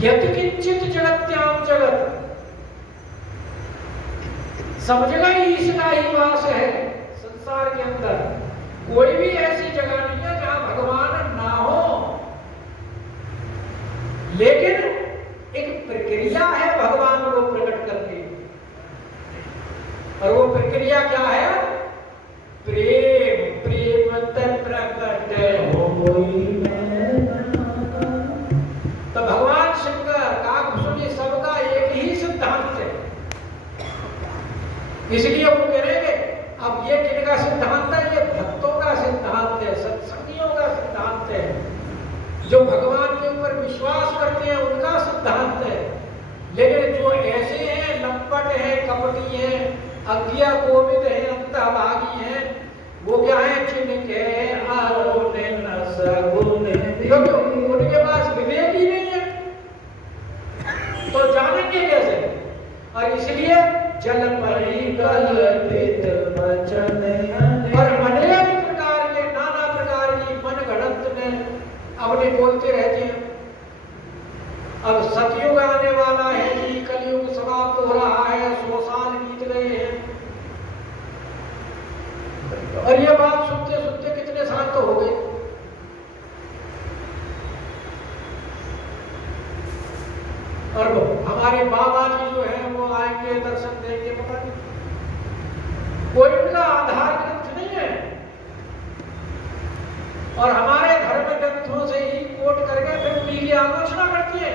यत् किंचित जगत्याम जगत, सब जगह ईश का ही वास है। संसार के अंदर कोई भी ऐसी जगह नहीं है जहां भगवान ना हो, लेकिन एक प्रक्रिया है भगवान को प्रकट करने, और वो प्रक्रिया क्या है? प्रेम। प्रेम प्रकट होई मैं। तो भगवान शंकर काकभूषण सबका एक ही सिद्धांत है, इसलिए वो कह रहे हैं अब ये किनका सिद्धांत है? ये भक्तों का सिद्धांत है, सत्संगियों का सिद्धांत है, जो भगवान के ऊपर विश्वास करते हैं उनका सिद्धांत है। लेकिन जो ऐसे हैं, लंपट हैं, कपटी हैं, अज्ञा कोविद हैं, अंतभागी हैं, वो क्या है? जिनके आरोने न सगुने, उनके पास विवेक ही नहीं है, तो जानेंगे कैसे? और इसलिए जल परी कल्पित वचन, और अनेक प्रकार के, नाना प्रकार की मन गढ़ंत में अपने बोलते रहते हैं। अब सतयुग आने वाला है जी, कलयुग समाप्त हो रहा है, 100 साल बीत गए हैं, और ये बात सुनते सुनते कितने साल तो हो गए। और हमारे बाबा जी जो है वो आएंगे, दर्शन देंगे, पता नहीं, कोई उनका आधार ग्रंथ नहीं है, और हमारे धर्म ग्रंथों से ही कोट करके फिर उन्हीं की आलोचना करती है,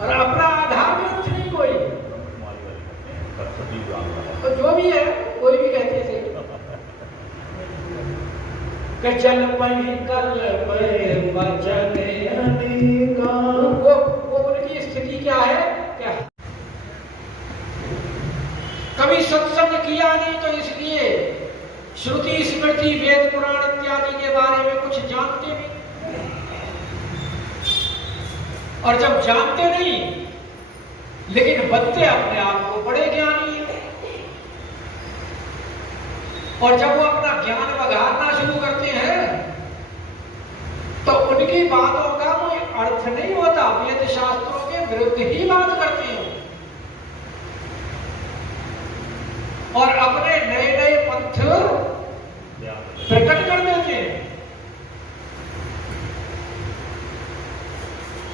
और अपना आधार ग्रंथ नहीं कोई। तो जो भी है, कोई भी कहते हैं चल पही कल वचन अनेका, वो उनकी स्थिति क्या है? क्या कभी सत्संग किया नहीं, तो इसलिए श्रुति स्मृति वेद पुराण इत्यादि के बारे में कुछ जानते नहीं, और जब जानते नहीं लेकिन बनते अपने आप को बड़े ज्ञानी हैं, और जब वो अपना ज्ञान बघारना शुरू करते हैं तो उनकी बातों का कोई अर्थ नहीं होता, वेद शास्त्रों के विरुद्ध ही बात करते हैं, और अपने नए नए पंथ प्रकट कर देते हैं।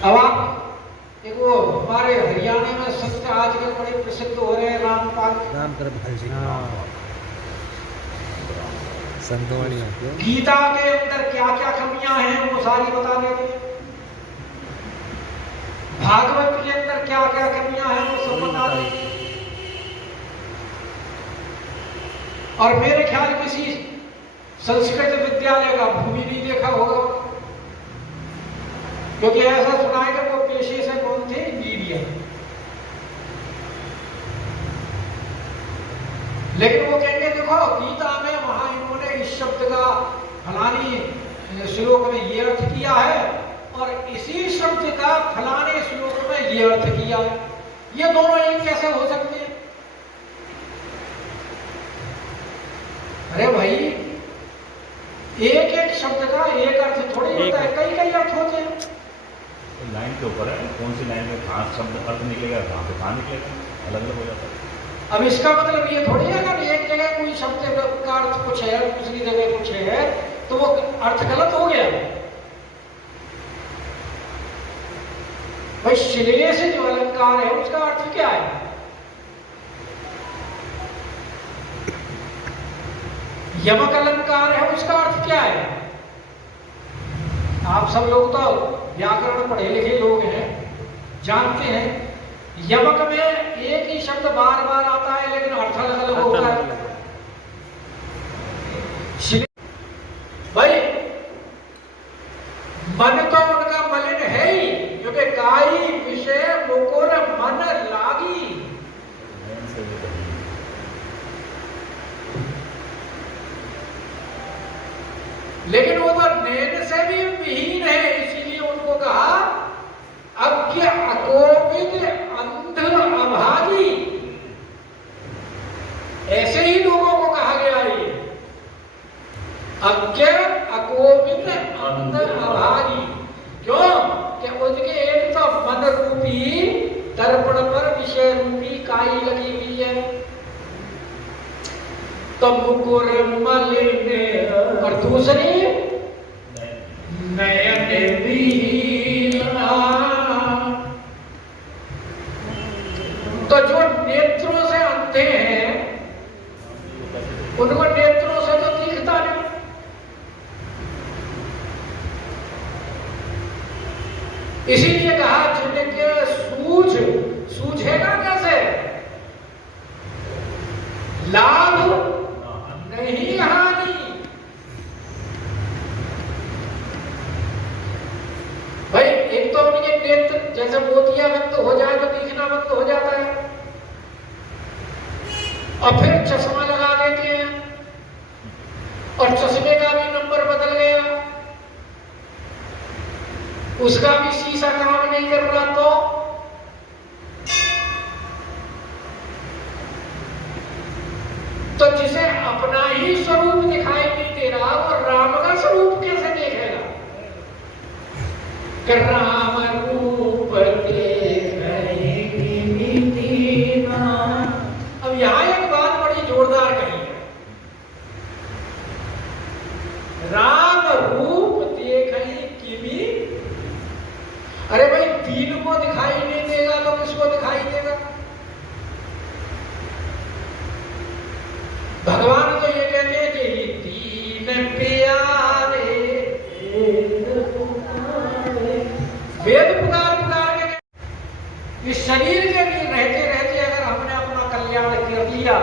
अब आप एक वो हमारे हरियाणा में संत आजकल बड़े प्रसिद्ध हो रहे हैं, रामपाल जी, गीता के अंदर क्या क्या कमियां हैं वो सारी बता देते हैं, भागवत के अंदर क्या क्या कमियां हैं वो सब बता देते हैं, और मेरे ख्याल किसी संस्कृत विद्यालय का भूमि भी देखा होगा, क्योंकि ऐसा सुना है कि वो पेशे से कौन थे? इंजीनियर। लेकिन वो कहेंगे देखो गीता में वहां इन्होंने इस शब्द का फलानी श्लोक में ये अर्थ किया है, और इसी शब्द का फलाने श्लोक में ये अर्थ किया है, ये दोनों एक कैसे हो सकते हैं? अरे भाई, एक एक शब्द का एक अर्थ थोड़ी होता है, कई कई अर्थ होते हैं। लाइन के ऊपर है, कौन सी लाइन में कहाँ शब्द अर्थ निकलेगा, कहाँ पे कहाँ निकलेगा, अलग अलग हो जाता है। अब इसका मतलब ये थोड़ी है अगर एक जगह कोई शब्द का अर्थ कुछ है, दूसरी जगह कुछ है, तो वो अर्थ गलत हो गया। भाई श्लेष जो अलंकार है उसका अर्थ क्या है? यमक अलंकार है उसका अर्थ क्या है? आप सब लोग तो व्याकरण पढ़े लिखे लोग हैं, जानते हैं यमक में एक ही शब्द बार बार आता है लेकिन अर्थ अलग अलग होता है। भाई मन तो उनका मलिन है ही, क्योंकि काई विषय मुकुर मन लागी, लेकिन वो तो नैन से भी विहीन है, इसीलिए उनको कहा अज्ञ अकोविद अंध अभागी। ऐसे ही लोगों को कहा गया है, अज्ञ अकोविद अंध अभागी। इसीलिए कहा जिनके सूझेगा कैसे? लाभ नहीं हानि। भाई एक तो उनके नेत्र जैसे मोतिया बंद हो जाए तो दिखना बंद हो जाता है, और फिर चश्मा लगा देते हैं और चश्मे का भी नंबर बदल गया, उसका भी शीशा काम नहीं कर रहा। तो जिसे अपना ही स्वरूप दिखाई नहीं दे रहा वो राम का स्वरूप कैसे देखेगा? कि राम रूप अब यहां एक बात बड़ी जोरदार कही है, राम रूप देखई किमी। अरे भाई दीन को दिखाई नहीं देगा तो किसको दिखाई देगा? भगवान तो ये कहते हैं कि दीन प्यारे वेद पुकार पुकार के इस शरीर के लिए रहते रहते अगर हमने अपना कल्याण कर लिया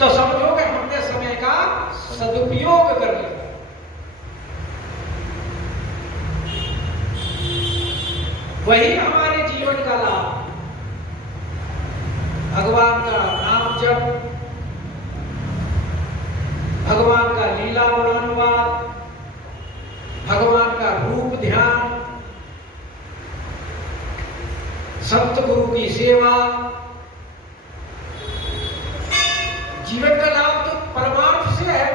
तो समझो कि हमने समय का सदुपयोग कर लिया। वही हमारे जीवन का लाभ, भगवान का नाम जप, भगवान का लीला वर्णनवाद, भगवान का रूप ध्यान, संत गुरु की सेवा, जीवन का लाभ तो परमार्थ से है।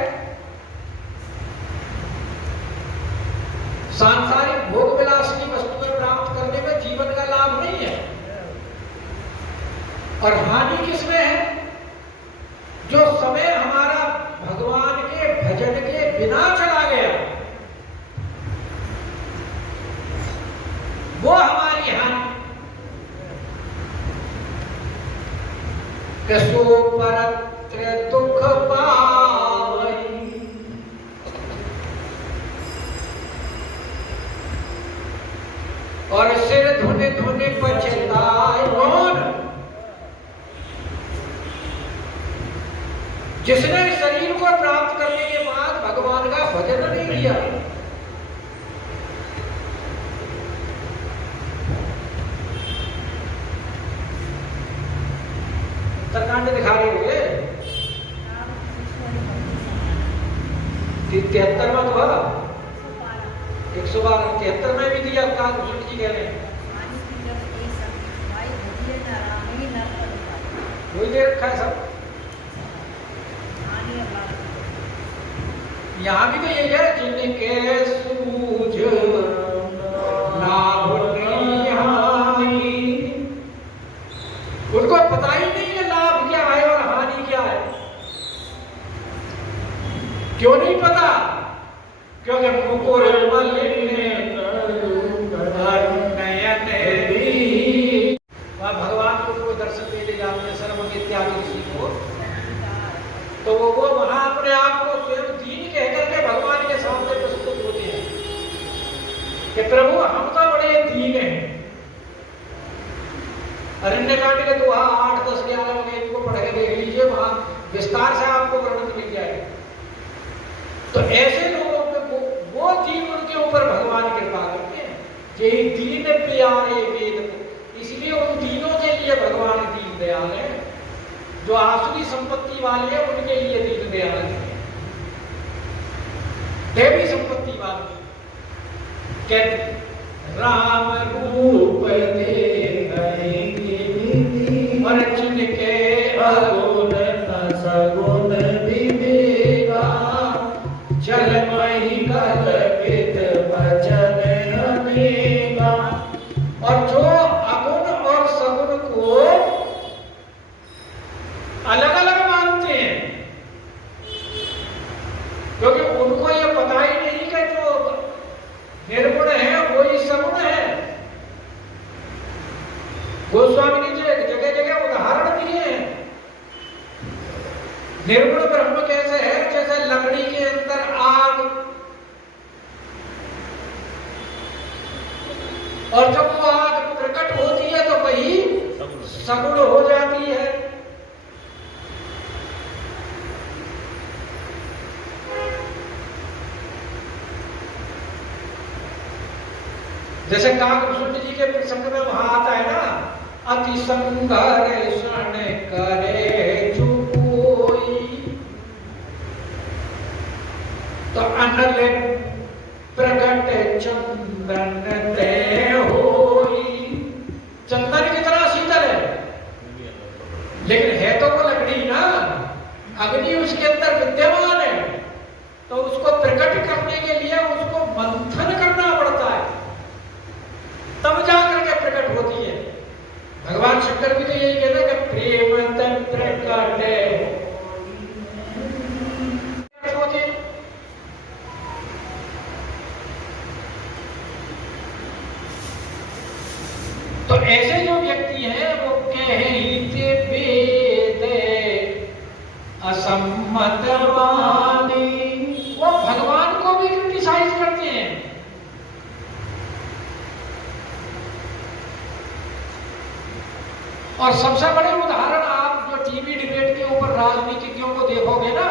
सांसारिक भोग विलास की वस्तुएं प्राप्त करने में जीवन का लाभ नहीं है। और हानि किसमें है? जो समय हमारा भगवान के भजन के बिना चला गया वो हमारी हानि। कसो परत्र दुख पावई, और सिर धुने धुने पछताए। कौन? जिसने शरीर को प्राप्त करने के बाद भगवान का भजन नहीं किया। उत्तरकांड दिखा रहे होंगे 73 में तो 112 73 में भी दिया। का कृष्ण जी कह रहे हैं वही दे रखा है सब। यहाँ भी तो यही है, जिनके सूझ लाभ नहीं हानि, उनको पता ही नहीं है लाभ क्या है और हानि क्या है। क्यों नहीं पता? क्योंकि मुकुर भगवान को दर्शन देते जाते हैं सर्व इत्यादि ऋषि को, तो वो वहां अपने आप को स्वयं दीन कह करके भगवान के सामने प्रस्तुत होते हैं कि प्रभु हम तो बड़े दीन हैं। अरण्यकांड के 2, 8, 10, 11 में इनको पढ़ के देख लीजिए, वहां विस्तार से आपको वर्णन मिल जाएगा। तो ऐसे लोगों पे वो दीन उनके ऊपर भगवान कृपा करते हैं। यही दीन प्यारे वेद, इसलिए उन दीनों के लिए भगवान दीन दयाल है। जो आसुरी संपत्ति वाले हैं उनके लिए दीन दयाल है। देवी संपत्ति वाले कहते राम रूप देखई और जिनके अगुण सगुण विवेका, जलमयी कल्पित वचन अनेका। और जो अगुण और सगुण को अलग अलग मानते हैं, क्योंकि उनको यह पता ही नहीं कि जो निर्गुण है वही सगुण है। गोस्वामी जी जगह जगह उदाहरण दिए हैं। निर्गुण ब्रह्म कैसे है? जैसे लकड़ी के अंदर आग और जब वो आग प्रकट होती है तो वही सगुण हो जाती है। जैसे काकभूषुंड जी के प्रसंग में वहां आता है ना, अति संघर्षण करे जो कोई, तो अनल प्रकट चंदन ते होई। चंदन कितना शीतल है, लेकिन है तो वो लकड़ी ना, अग्नि उसके अंदर विद्यमान है, तो उसको प्रकट करने के लिए उसको मंथन करना पड़ता है, तब जाकर के प्रकट होती है। भगवान शंकर भी तो यही कहते हैं कि प्रेम तन प्रकट होती है। तो ऐसे जो व्यक्ति हैं वो कहते वेद असम्मत वाणी, वो भगवान को भी क्रिटिसाइज करते हैं। और सबसे बड़े उदाहरण आप जो टीवी डिबेट के ऊपर राजनीतिज्ञों को देखोगे ना,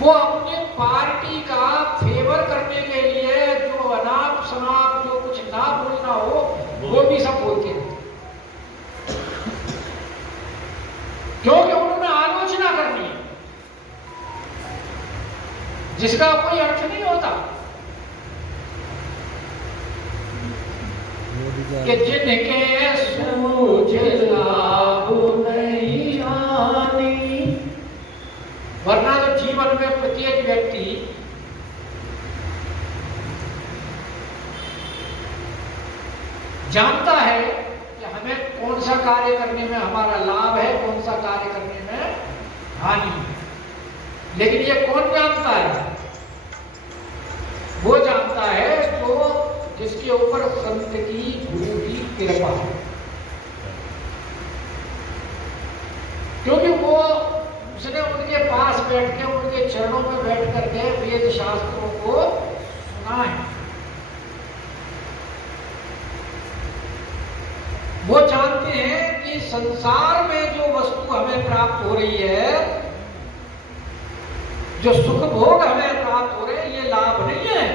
वो अपने पार्टी का फेवर करने के लिए जो अनाप शनाप जो कुछ ना बोलना हो वो भी सब बोलते हैं, क्योंकि उन्होंने आलोचना करनी है जिसका कोई अर्थ नहीं होता। कि जिनके सूझ लाभ नहीं आनी, वरना तो जीवन में प्रत्येक व्यक्ति जानता है कि हमें कौन सा कार्य करने में हमारा लाभ है, कौन सा कार्य करने में हानि है, लेकिन ये कौन जानता है? वो जानता है जो जिसके ऊपर संत की गुरु की कृपा है, क्योंकि वो उसने उनके पास बैठ के उनके चरणों में बैठ करके वेद शास्त्रों को सुना है। वो जानते हैं कि संसार में जो वस्तु हमें प्राप्त हो रही है, जो सुख भोग हमें प्राप्त हो रहे हैं, ये लाभ नहीं है।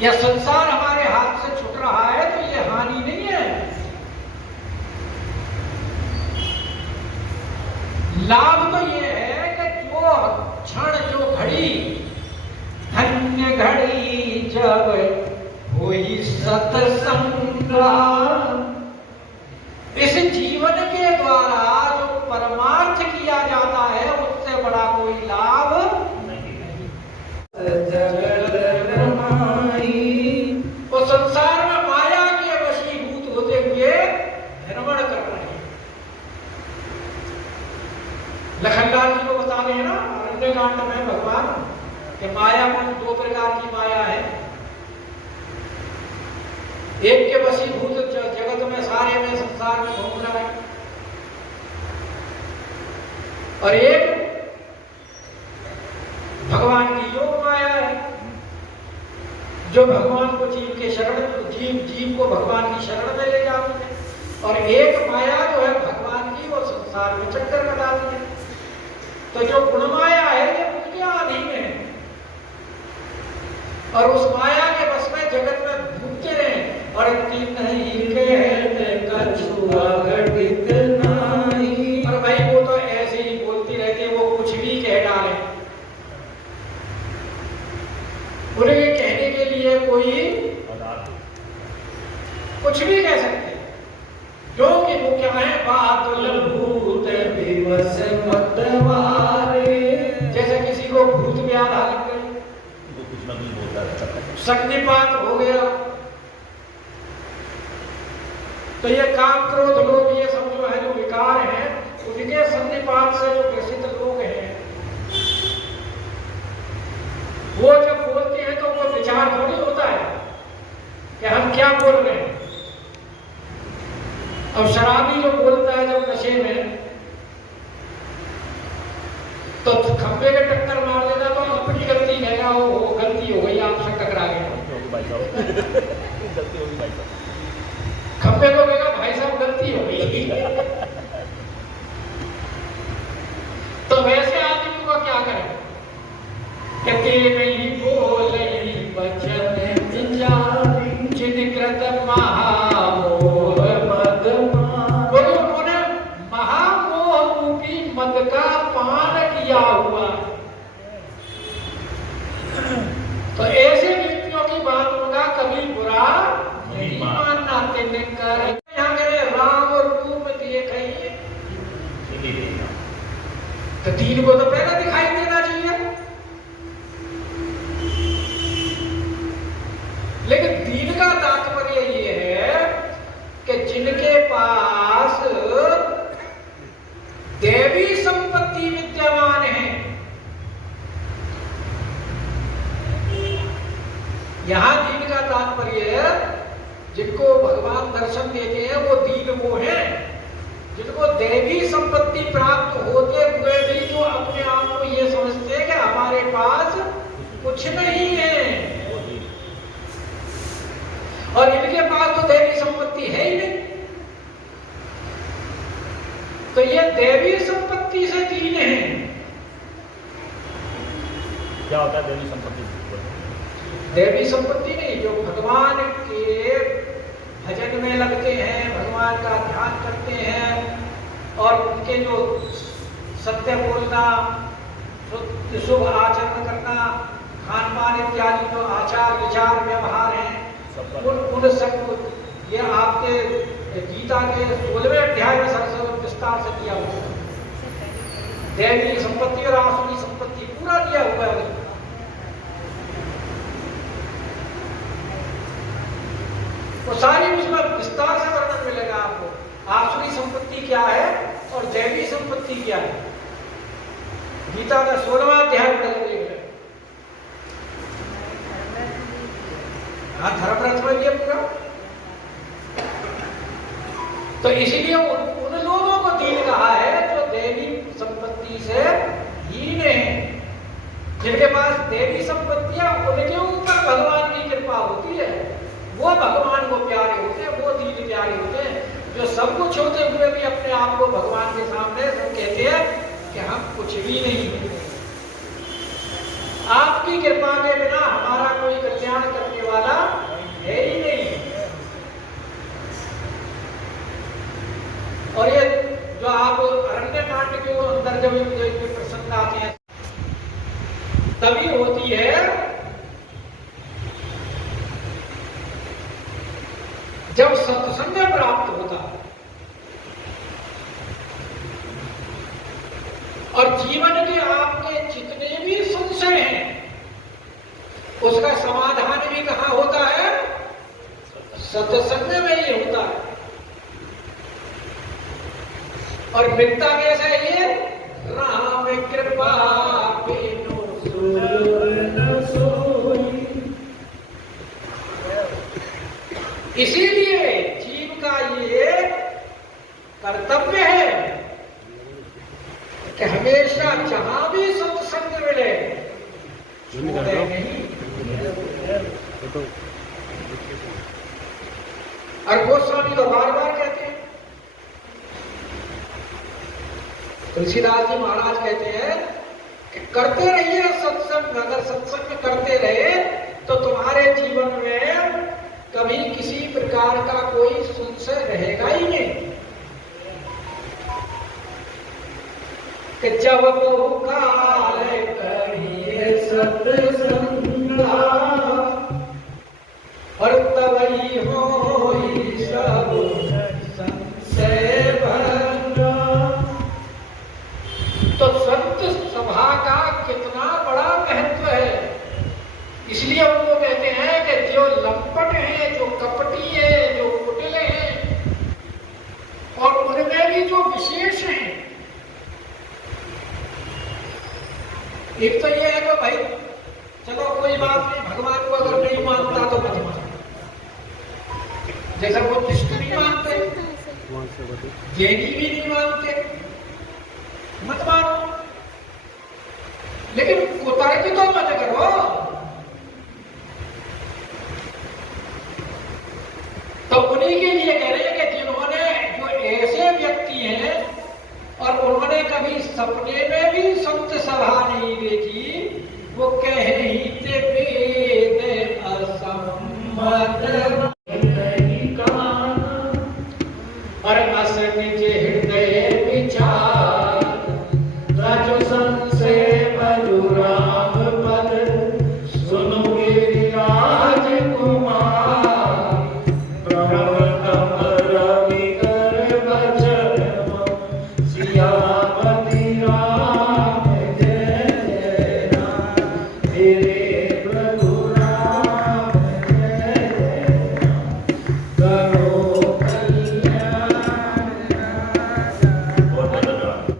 यह संसार हमारे हाथ से छूट रहा है तो ये हानि नहीं है, लाभ तो ये है कि जो क्षण जो घड़ी, धन्य घड़ी जब हुई सत्संग, इस जीवन के द्वारा जो परमार्थ किया जाता है उससे बड़ा कोई लाभ नहीं। वो संसार में माया के वशीभूत होते हुए भ्रमण कर रहे हैं। लखनलाल जी को बता रहे हैं ना अरण्यकांड में भगवान कि माया में दो प्रकार की माया है, एक के वशीभूत जगत में सारे में संसार में घूम रहा है, और एक भगवान की योग माया है जो भगवान को जीव के शरण, जीव को भगवान की शरण में ले जाती है, और एक माया जो है भगवान की वो संसार में चक्कर लगाती है। तो जो गुण माया है ये उनके अधीन है, और उस माया के बस में जगत में घूमते रहे, और तीन ही कहते कछुआ घटित नहीं। और भाई वो तो ऐसे ही बोलती रहती है, वो कुछ भी कह डाले, उन्हें कहने के लिए कोई कुछ भी कह सकते, क्योंकि वो क्या है, बादल भूत विवश मतवारे। जैसे किसी को भूत व्याधा लग गई, कुछ ना कुछ बोलता रहता है, शक्तिपात हो गया, तो ये काम क्रोध लोग ये सब जो है जो विकार हैं, उनके सन्निपात से जो ग्रसित लोग हैं, वो जब बोलते हैं तो वो विचार थोड़ी होता है कि हम क्या बोल रहे हैं। अब शराबी जो बोलता है जब नशे में, तो खंबे के टक्कर मार देता तो अपनी गलती कहेगा, वो गलती होगी भाई साहब। खंबे को कहेगा भाई साहब गलती हो गई। तो वैसे आदमी को क्या करें? कहते नहीं बोले वचन जिनकृत महामोह मद बोलो उन्होंने महामोह रूपी मद का पान किया हुआ। तो ऐसे व्यक्तियों की बातों का कभी बुरा नहीं मानना। तिनकर यहाँ करे राम रूप देखे, तो दीन को तो पहले दिखाई देना चाहिए। लेकिन दीन का तात्पर्य ये है कि जिनके पास देवी संपत्ति विद्यमान है, यहां दीन का तात्पर्य है जिनको भगवान दर्शन देते हैं वो दीन वो है जिनको देवी संपत्ति प्राप्त होते हुए भी जो अपने आप को ये समझते हैं कि हमारे पास कुछ नहीं है, और इनके पास तो देवी संपत्ति है ही नहीं। तो ये देवी संपत्ति से दीन है। क्या होता है देवी संपत्ति? देवी संपत्ति नहीं, जो भगवान के भजन में लगते हैं, भगवान का ध्यान करते हैं और उनके जो सत्य बोलना, शुभ आचरण करना, खान पान इत्यादि जो आचार विचार व्यवहार हैं, उन सब ये आपके गीता के 16वें अध्याय में सरस्वती विस्तार से दिया हुआ है। देवी संपत्ति और आसुरी संपत्ति पूरा दिया हुआ है। वो सारी उसमें विस्तार से वर्णन मिलेगा आपको। आसुरी संपत्ति क्या है और दैवी संपत्ति क्या है, गीता का 16वां अध्याय में। हाँ, धर्मरथ में ये पूरा। तो इसीलिए उन लोगों को दीन कहा है जो देवी संपत्ति से हीन है, जिनके पास देवी संपत्तियां, उनके ऊपर भगवान की कृपा होती है, वो भगवान को प्यारे होते हैं, वो दीन प्यारे होते हैं। जो सब कुछ होते हुए भी अपने आप को भगवान के सामने सब कहते हैं कि हम कुछ भी नहीं है, आपकी कृपा के बिना हमारा कोई कल्याण करने वाला है ही नहीं। और ये जो आप अरण्य कांड के अंदर जब ये प्रसंग आते हैं तभी होती है जब सत्संग प्राप्त होता है और जीवन के आपके जितने भी संशय हैं उसका समाधान भी कहां होता है? सत्संग में ही होता है। और मिलता कैसे ये? राम कृपा बिनु सुर सोई। इसीलिए जीव का ये कर्तव्य है कि हमेशा जहां भी सत्संग मिले नहीं। और गोस्वामी तो बार बार कहते हैं, तुलसीदास जी महाराज कहते हैं कि करते रहिए सत्संग। अगर सत्संग करते रहे तो तुम्हारे जीवन में कभी किसी प्रकार का कोई संशय रहेगा ही नहीं। कि जब बहुकाल करिए सत्संगा और तबई होई सब संशय भंगा। तो संत सभा का कितना बड़ा महत्व है। इसलिए वो कहते हैं कि जो लंपट है, जो कपटी है, जो कुटिले हैं और उनमें भी जो विशेष हैं, एक तो ये है कि भाई चलो कोई बात नहीं, भगवान को अगर नहीं मानता तो मत मान। जैसा वो दुष्ट नहीं मानते, ज्ञानी भी नहीं मानते, मत मानो। लेकिन कुतर्क तो मत करो। उन्हीं के लिए कह रहे हैं कि जिन्होंने, जो ऐसे व्यक्ति हैं और उन्होंने कभी सपने में भी संत सभा नहीं देखी, वो कहे ही ते वेद असम्मत